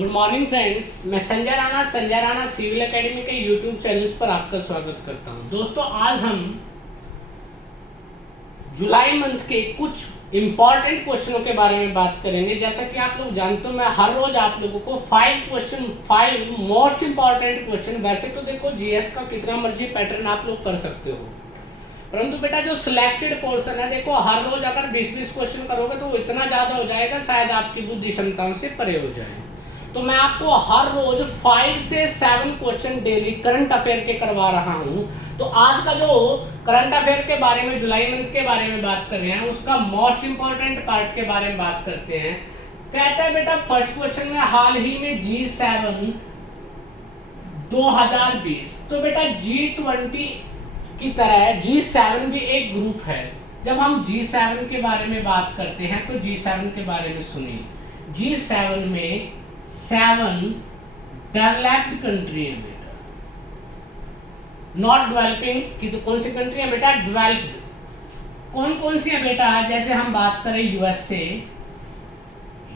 Good morning friends, मैं Sanjay Rana Civil Academy के YouTube channel पर आपका स्वागत करता हूं। दोस्तों, आज हम जुलाई मंथ के कुछ इंपॉर्टेंट क्वेश्चनों के बारे में बात करेंगे। जैसा कि आप लोग जानते हो, मैं हर रोज आप लोगों को 5 मोस्ट इंपॉर्टेंट क्वेश्चन, वैसे तो देखो जीएस का कितना मर्जी पैटर्न आप लोग कर सकते हो, परंतु बेटा जो सिलेक्टेड पोर्शन है, देखो हर रोज अगर 20-20 क्वेश्चन करोगे तो वो इतना ज्यादा हो जाएगा, शायद आपकी बुद्धि क्षमताओं से परे हो जाए। तो मैं आपको हर रोज 5 से 7 क्वेश्चन डेली करंट अफेयर के करवा रहा हूं। तो आज का जो करंट अफेयर के बारे में, जुलाई मंथ के बारे में बात कर रहे हैं, उसका मोस्ट इंपॉर्टेंट पार्ट के बारे में बात करते हैं। कहता है बेटा फर्स्ट क्वेश्चन में, हाल ही में G7 2020, तो बेटा G20 की तरह G7 भी एक ग्रुप है। जब हम G7 के बारे में बात करते हैं तो G7 के बारे में सुनिए। G7 में 7 डेवलप्ड कंट्री है बेटा, नॉट डेवलपिंग की। तो कौन सी कंट्री है बेटा? डेवलप्ड। कौन कौन सी है बेटा? जैसे हम बात करें USA,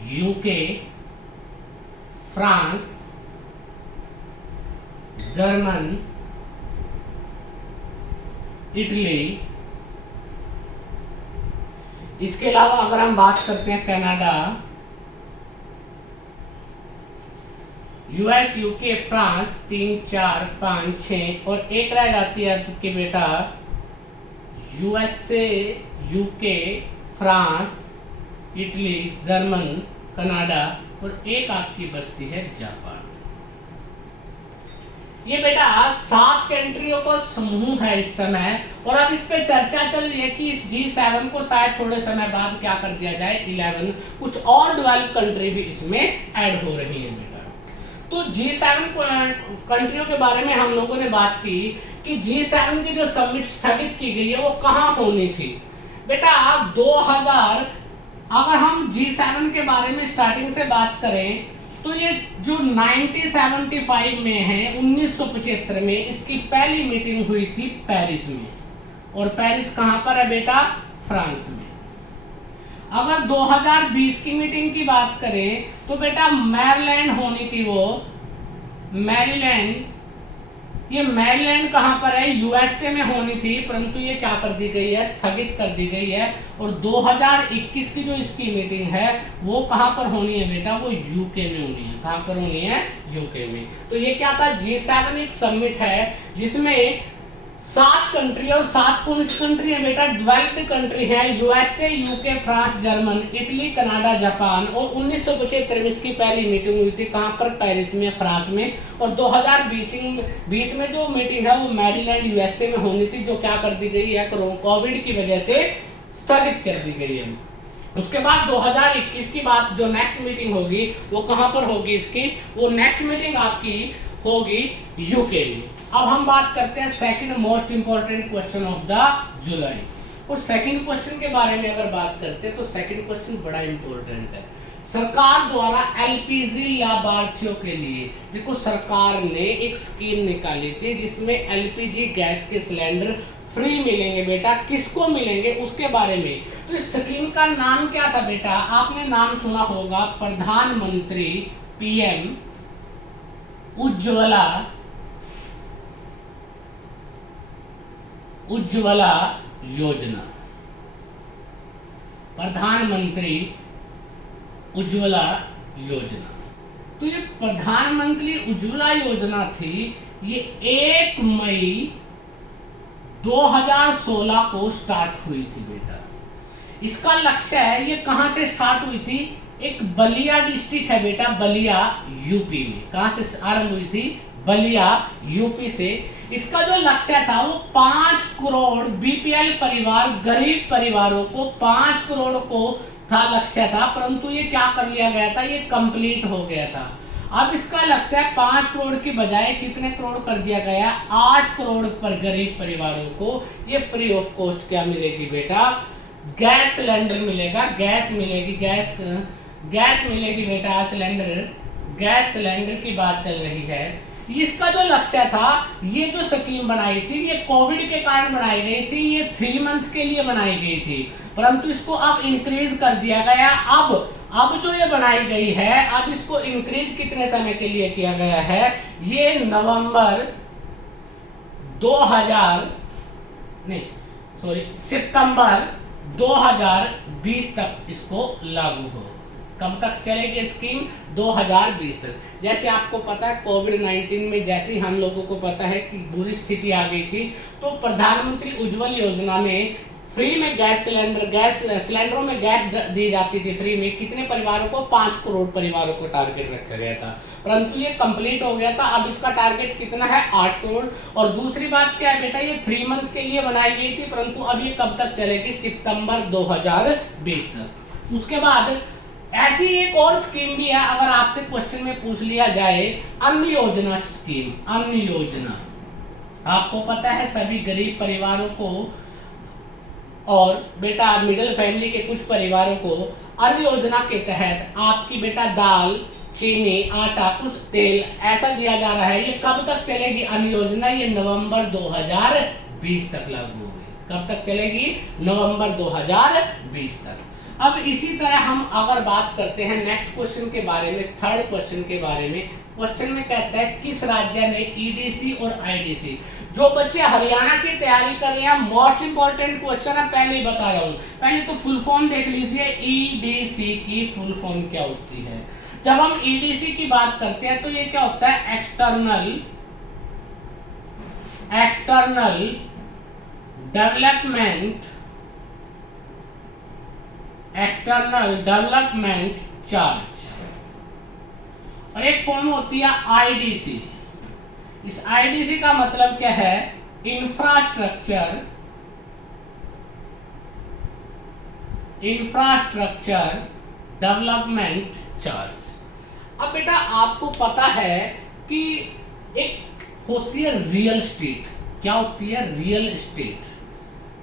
UK, France, German, Italy. इसके अलावा अगर हम बात करते हैं कनाडा, यूएस, यूके, फ्रांस, 3, 4, 5, 6 और एक रह जाती है आपकी बेटा USA, UK, France, Italy, German, Canada और एक आपकी बचती है जापान। ये बेटा 7 कंट्रियों का समूह है इस समय, और अब इस पे चर्चा चल रही है कि इस G7 को शायद थोड़े समय बाद क्या कर दिया जाए, 11 कुछ और डेवलप कंट्री भी इसमें ऐड हो रही है बेटा। तो G7 कंट्रियों के बारे में हम लोगों ने बात की कि G7 की जो समिट स्थगित की गई है वो कहाँ होनी थी बेटा? 2000, अगर हम G7 के बारे में स्टार्टिंग से बात करें तो ये जो 1975 में है, 1975 में इसकी पहली मीटिंग हुई थी पेरिस में। और पेरिस कहाँ पर है बेटा? फ्रांस में। अगर 2020 की मीटिंग की बात करें तो बेटा मैरीलैंड होनी थी, वो मैरीलैंड। ये मैरीलैंड कहाँ पर है? यूएसए में होनी थी, परंतु ये क्या कर दी गई है? स्थगित कर दी गई है। और 2021 की जो इसकी मीटिंग है वो कहाँ पर होनी है बेटा? वो यूके में होनी है। कहाँ पर होनी है? यूके में। तो ये क्या था? G7 एक समिट है जिसमें 7 कंट्री, और 7 कौन सी कंट्री है बेटा? डेवलप्ड कंट्री है, USA, UK, France, German, Italy, Canada, Japan. और 1975 में इसकी पहली मीटिंग हुई थी, कहाँ पर? पेरिस में, फ्रांस में। और 2020 में जो मीटिंग है वो मैरीलैंड, यूएसए में होनी थी, जो क्या कर दी गई है? कोविड की वजह से स्थगित कर दी गई है। उसके बाद 2021 की बात, जो नेक्स्ट मीटिंग होगी वो कहाँ पर होगी इसकी? वो नेक्स्ट मीटिंग आपकी होगी यूके में। अब हम बात करते हैं second most important question of the जुलाई। और सेकंड क्वेश्चन के बारे में अगर बात करते हैं तो सेकंड क्वेश्चन बड़ा इंपॉर्टेंट है। सरकार द्वारा एलपीजी लाभार्थियों के लिए, देखो सरकार ने एक स्कीम निकाली थी जिसमें एलपीजी गैस के सिलेंडर फ्री मिलेंगे बेटा। किसको मिलेंगे उसके बारे में। तो इस स्कीम का नाम क्या था बेटा? आपने नाम सुना होगा, प्रधानमंत्री पीएम उज्ज्वला योजना। प्रधानमंत्री उज्ज्वला योजना। तो ये प्रधानमंत्री उज्ज्वला योजना थी, ये 1 मई 2016 को स्टार्ट हुई थी बेटा। इसका लक्ष्य है, ये कहां से स्टार्ट हुई थी? एक बलिया डिस्ट्रिक्ट है बेटा, बलिया यूपी में। कहां से आरंभ हुई थी? बलिया यूपी से। इसका जो लक्ष्य था वो 5 करोड़ बीपीएल परिवार, गरीब परिवारों को 5 करोड़ को था लक्ष्य था, परंतु ये क्या कर लिया गया था? ये कंप्लीट हो गया था। अब इसका लक्ष्य 5 करोड़ की बजाय कितने करोड़ कर दिया गया? 8 करोड़ पर गरीब परिवारों को ये फ्री ऑफ कॉस्ट क्या मिलेगी बेटा? गैस सिलेंडर मिलेगा, गैस मिलेगी, गैस मिलेगी बेटा, सिलेंडर, गैस सिलेंडर की बात चल रही है। इसका जो लक्ष्य था, ये जो स्कीम बनाई थी ये कोविड के कारण बनाई गई थी, ये 3 मंथ के लिए बनाई गई थी, परंतु इसको अब इंक्रीज कर दिया गया। अब अब जो ये बनाई गई है, अब इसको इंक्रीज कितने समय के लिए किया गया है, ये नवंबर 2000 नहीं सॉरी सितंबर 2020 तक इसको लागू हो। कब तक चलेगी स्कीम? 2020 तक। जैसे आपको पता है कोविड-19 में जैसे ही हम लोगों को पता है कि बुरी स्थिति आ गई थी, तो प्रधानमंत्री उज्ज्वल योजना में फ्री में गैस सिलेंडरों में गैस दी जाती थी फ्री में। कितने परिवारों को? 5 करोड़ परिवारों को टारगेट रखा गया था, परंतु ये कंप्लीट हो गया था। अब इसका टारगेट कितना है? 8 करोड़। और दूसरी बात क्या है बेटा, ये 3 मंथ के लिए बनाई गई थी, परंतु अब ये कब तक चलेगी? सितंबर 2020 तक। उसके बाद ऐसी एक और स्कीम भी है, अगर आपसे क्वेश्चन में पूछ लिया जाए, अन्न योजना स्कीम। अन्न योजना आपको पता है सभी गरीब परिवारों को और बेटा मिडिल फैमिली के कुछ परिवारों को अन्न योजना के तहत आपकी बेटा दाल, चीनी, आटा, कुछ तेल ऐसा दिया जा रहा है। ये कब तक चलेगी अन्न योजना? ये नवंबर 2020 तक लागू होगी। कब तक चलेगी? नवंबर 2020 तक। अब इसी तरह हम अगर बात करते हैं नेक्स्ट क्वेश्चन के बारे में, थर्ड क्वेश्चन के बारे में। क्वेश्चन में कहता है किस राज्य ने ईडीसी और आईडीसी, जो बच्चे हरियाणा की तैयारी कर रहे हैं, मोस्ट इंपॉर्टेंट क्वेश्चन है, पहले ही बता रहा हूं। पहले तो फुल फॉर्म देख लीजिए, ईडीसी की फुल फॉर्म क्या होती है। जब हम ईडीसी की बात करते हैं तो ये क्या होता है? External development charge. और एक फॉर्म होती है आईडीसी। इस आईडीसी का मतलब क्या है? Infrastructure development charge. अब बेटा आपको पता है कि एक होती है रियल एस्टेट। क्या होती है? Real estate.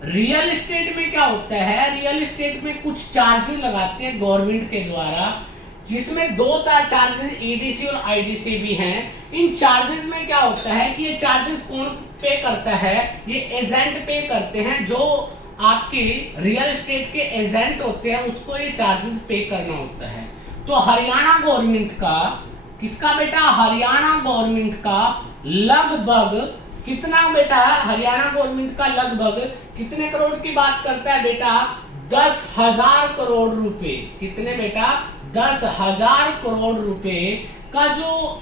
रियल एस्टेट में क्या होता है? रियल एस्टेट में कुछ चार्जेस लगाते हैं गवर्नमेंट के द्वारा, जिसमें 2 चार्जेस ईडीसी और आईडीसी भी हैं। इन चार्जेस में क्या होता है कि ये चार्जेस कौन पे करता है? ये एजेंट पे करते हैं। जो आपके रियल एस्टेट के एजेंट होते हैं उसको ये चार्जेस पे करना होता है। तो हरियाणा गवर्नमेंट का, किसका बेटा? हरियाणा गवर्नमेंट का लगभग कितना बेटा? हरियाणा गवर्नमेंट का लगभग कितने करोड़ की बात करता है बेटा? 10,000 करोड़ रुपए। कितने बेटा? 10,000 करोड़ रुपए का जो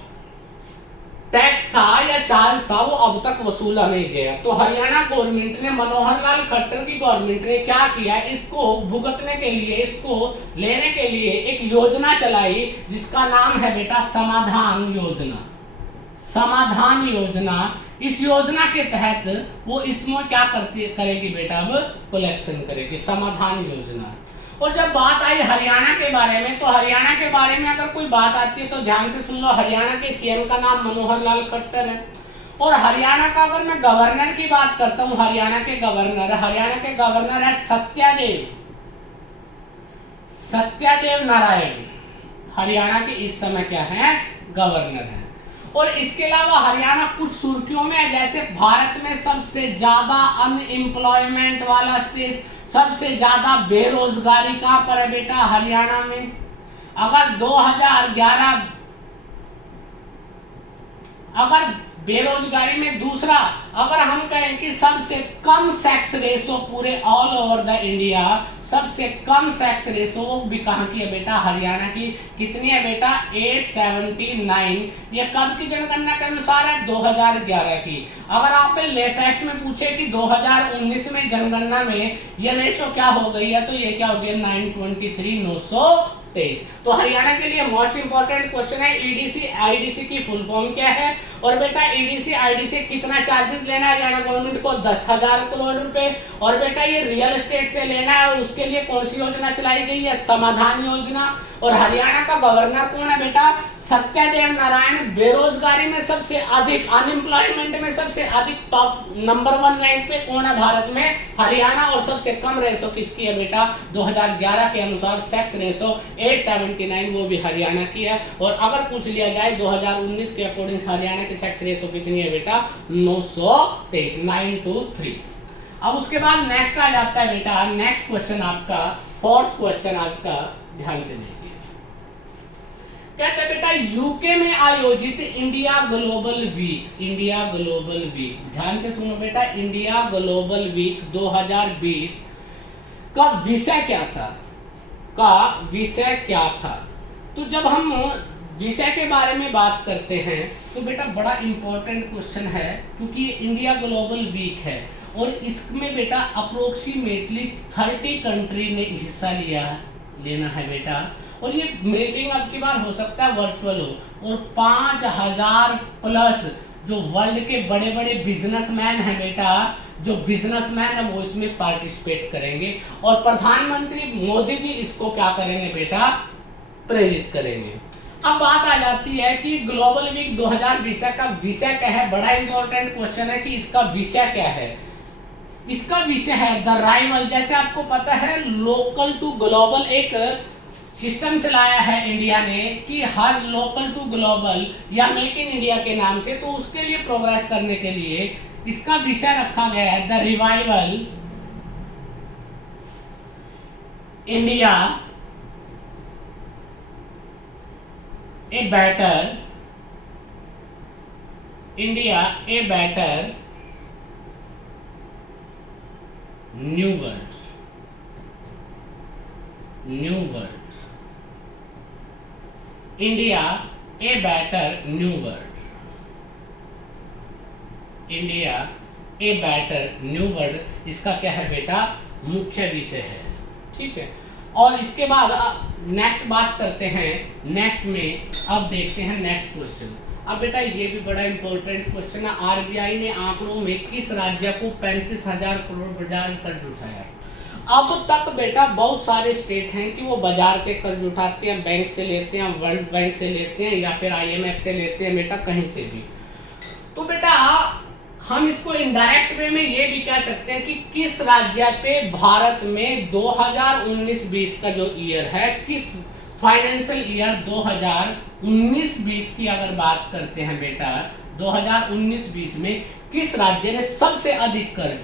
टैक्स था या चार्ज था वो अब तक वसूला नहीं गया। तो हरियाणा गवर्नमेंट ने, मनोहर लाल खट्टर की गवर्नमेंट ने क्या किया? इसको भुगतने के लिए, इसको लेने के लिए एक योजना चलाई जिसका नाम है बेटा समाधान योजना। समाधान योजना। इस योजना के तहत वो इसमें क्या करेगी बेटा? अब कलेक्शन करेगी, समाधान योजना। और जब बात आई हरियाणा के बारे में, तो हरियाणा के बारे में अगर कोई बात आती है तो ध्यान से सुन लो। हरियाणा के सीएम का नाम मनोहर लाल खट्टर है। और हरियाणा का अगर मैं गवर्नर की बात करता हूं, हरियाणा के गवर्नर है सत्यदेव नारायण। हरियाणा के इस समय क्या है? गवर्नर है। और इसके अलावा हरियाणा कुछ सुर्खियों में है, जैसे भारत में सबसे ज्यादा अनएम्प्लॉयमेंट वाला स्टेट, सबसे ज्यादा बेरोजगारी कहां पर है बेटा? हरियाणा में। अगर 2011 अगर बेरोजगारी में दूसरा, अगर हम कहें कि सबसे कम सेक्स रेशो पूरे ऑल ओवर द इंडिया, सबसे कम सेक्स रेशो वो भी कहाँ की है बेटा? हरियाणा की। कितनी है बेटा? 879। ये कब की जनगणना के अनुसार है? 2011 की। अगर आप लेटेस्ट में पूछे कि 2019 में जनगणना में ये रेशो क्या हो गई है, तो ये क्या हो गया? 923, 923। तो हरियाणा के लिए मोस्ट इंपॉर्टेंट क्वेश्चन है ईडीसी आईडीसी की फुल फॉर्म क्या है? और बेटा ईडीसी आईडीसी कितना चार्जेस लेना है हरियाणा गवर्नमेंट को? 10,000 करोड़ रुपए। और बेटा ये रियल एस्टेट से लेना है, और उसके लिए कौन सी योजना चलाई गई है? समाधान योजना। और हरियाणा का गवर्नर कौन है बेटा? सत्यदेव नारायण। बेरोजगारी में सबसे अधिक, अनएम्प्लॉयमेंट में सबसे अधिक टॉप नंबर 1 रैंक पे कौन है भारत में? हरियाणा। और सबसे कम रेशो किसकी है बेटा? 2011 के अनुसार सेक्स रेशो 879, वो भी हरियाणा की है। और अगर पूछ लिया जाए 2019 के अकॉर्डिंग हरियाणा की सेक्स रेशो कितनी है बेटा? 923, 923। अब उसके बाद नेक्स्ट आ जाता है बेटा, नेक्स्ट क्वेश्चन आपका, फोर्थ क्वेश्चन आज का, ध्यान से देखिए। कहते हैं बेटा यूके में आयोजित India Global Week, India Global Week, ध्यान से सुनो बेटा, इंडिया ग्लोबल वीक 2020 का विषय क्या था, का विषय क्या था। तो जब हम विषय के बारे में बात करते हैं तो बेटा बड़ा इंपॉर्टेंट क्वेश्चन है, क्योंकि ये इंडिया ग्लोबल वीक है और इसमें बेटा अप्रोक्सीमेटली 30 कंट्री ने हिस्सा लेना है बेटा। और ये मीटिंग अब की बार हो सकता है वर्चुअल हो, और 5000 प्लस जो वर्ल्ड के बड़े बड़े बिजनेसमैन हैं बेटा, जो बिजनेसमैन है वो इसमें पार्टिसिपेट करेंगे और प्रधानमंत्री मोदी जी इसको क्या करेंगे बेटा, प्रेरित करेंगे। अब बात आ जाती है कि ग्लोबल वीक 2020 का विषय क्या है। बड़ा इंपॉर्टेंट क्वेश्चन है कि इसका विषय क्या है। इसका विषय है द राइवल। जैसे आपको पता है लोकल टू ग्लोबल एक सिस्टम चलाया है इंडिया ने कि हर लोकल टू ग्लोबल या मेक इन इंडिया के नाम से, तो उसके लिए प्रोग्रेस करने के लिए इसका विषय रखा गया है the revival India a better, India a better new world, new world, India a better new world, India a better new world, इसका क्या है बेटा, मुख्य विषय है। ठीक है, और इसके बाद नेक्स्ट बात करते हैं, नेक्स्ट में अब देखते हैं नेक्स्ट क्वेश्चन। अब बेटा ये भी बड़ा इंपॉर्टेंट क्वेश्चन है, आरबीआई ने आंकड़ों में किस राज्य को 35,000 करोड़ बाजार कर्ज उठाया। अब तक बेटा बहुत सारे स्टेट हैं कि वो बाजार से कर्ज उठाते हैं, बैंक से लेते हैं, वर्ल्ड बैंक से लेते हैं या फिर IMF से लेते हैं बेटा, कहीं से भी। तो बेटा हम इसको इनडायरेक्ट वे में ये भी कह सकते हैं कि किस राज्य पे भारत में 2019-20 का जो ईयर है, किस फाइनेंशियल ईयर 2019-20 की अगर बात करते हैं बेटा, 2019-20 में किस राज्य ने सबसे अधिक कर्ज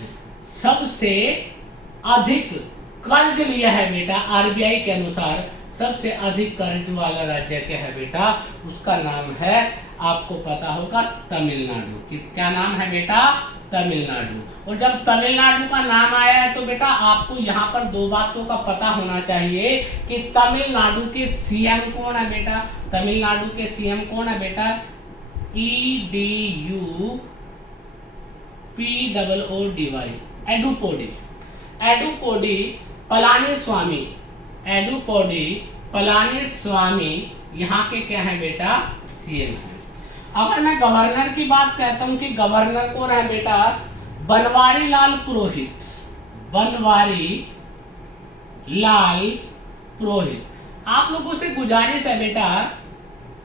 लिया है बेटा। आरबीआई के अनुसार सबसे अधिक कर्ज वाला राज्य क्या है बेटा, उसका नाम है, आपको पता होगा, तमिलनाडु। क्या नाम है बेटा, तमिलनाडु। और जब तमिलनाडु का नाम आया है तो बेटा आपको यहाँ पर दो बातों का पता होना चाहिए कि तमिलनाडु के सीएम कौन है बेटा। तमिलनाडु के सीएम कौन है बेटा, EDUPPOODY, एडुपोडी, एडुपोडी पलानीस्वामी, एडुपोडी पलानीस्वामी यहाँ के क्या है बेटा, सीएम है। अगर मैं गवर्नर की बात कहता हूँ कि गवर्नर कौन है बेटा, बनवारी लाल पुरोहित, बनवारी लाल पुरोहित। आप लोगों से गुजारिश है बेटा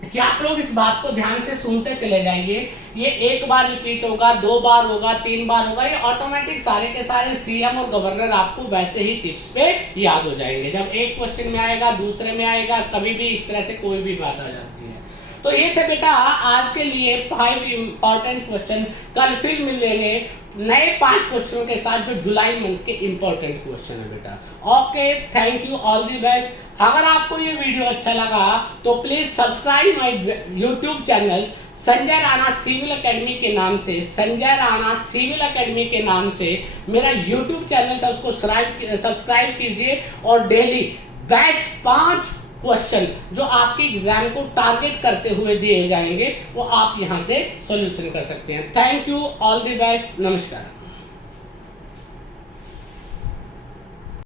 कि आप लोग इस बात को ध्यान से सुनते चले जाइए। ये एक बार रिपीट होगा, 2 बार होगा, 3 बार होगा, ये ऑटोमेटिक सारे के सारे सीएम और गवर्नर आपको वैसे ही टिप्स पे याद हो जाएंगे। जब एक क्वेश्चन में आएगा, दूसरे में आएगा, कभी भी इस तरह से कोई भी बात आ जाती है। तो ये थे बेटा आज के लिए 5 इंपॉर्टेंट क्वेश्चन। कल फिर मिलेंगे नए 5 क्वेश्चनों के साथ जो जुलाई मंथ के इंपॉर्टेंट क्वेश्चन है बेटा। Okay, thank you, all the best. अगर आपको ये वीडियो अच्छा लगा तो please subscribe my YouTube channel Sanjay Rana Civil Academy के नाम से, संजय राणा सिविल एकेडमी के नाम से मेरा यूट्यूब चैनल है, उसको सब्सक्राइब कीजिए और डेली बेस्ट 5 क्वेश्चन जो आपके एग्जाम को टारगेट करते हुए दिए जाएंगे वो आप यहां से सॉल्यूशन कर सकते हैं। Thank you, all the best, नमस्कार।